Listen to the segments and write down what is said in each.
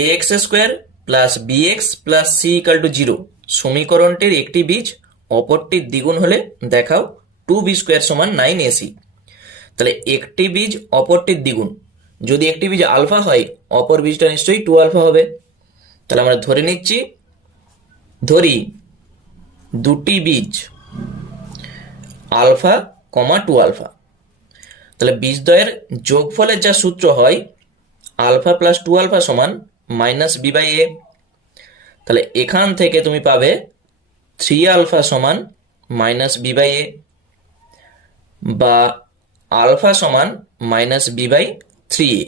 A x square plus b x plus c equal to 0 সমীকরণটির একটি বীজ অপরটির দ্বিগুণ হলে দেখাও 2b স্কোয়ার সমান 9ac। তাহলে একটি বীজ অপরটির দ্বিগুণ, যদি একটি বীজ আলফা হয় অপর বীজটা নিশ্চয়ই 2 আলফা হবে। তাহলে আমরা ধরি দুটি বীজ আলফা কমা 2 আলফা। তাহলে বীজদ্বয়ের যোগফলের যা সূত্র হয় আলফা প্লাস 2 আলফা সমান মাইনাস বি বাই এ। তাহলে এখান থেকে তুমি পাবে 3 আলফা সমান মাইনাস বি বাই এ, বা আলফা সমান মাইনাস বি বাই 3a।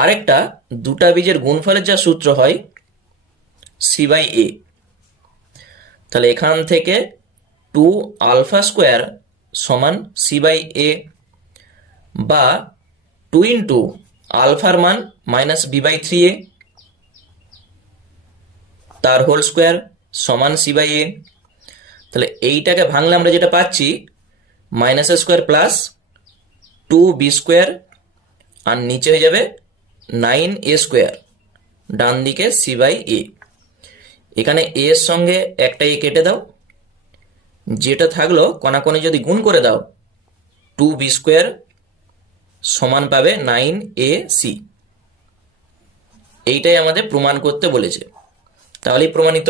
আরেকটা দুটা বীজের গুণফলের যা সূত্র হয় সি বাই এ। তাহলে এখান থেকে 2 আলফা স্কোয়ার সমান সি বাই এ, বা 2 ইন্টু আলফার মান মাইনাস বি বাই 3a তার হোল স্কোয়ার সমান সি বাই এ। তাহলে এইটাকে ভাঙলে আমরা যেটা পাচ্ছি মাইনাস এ স্কোয়ার প্লাস 2b স্কোয়ার, আর নিচে হয়ে যাবে 9a স্কোয়ার, ডান দিকে সি বাই এ। এখানে এ এর সঙ্গে একটা এ কেটে দাও, যেটা থাকলো কণাকণি যদি গুণ করে দাও 2b স্কোয়ার সমান পাবে 9ac। এইটাই আমাদের প্রমাণ করতে বলেছে, তাহলেই প্রমাণিত।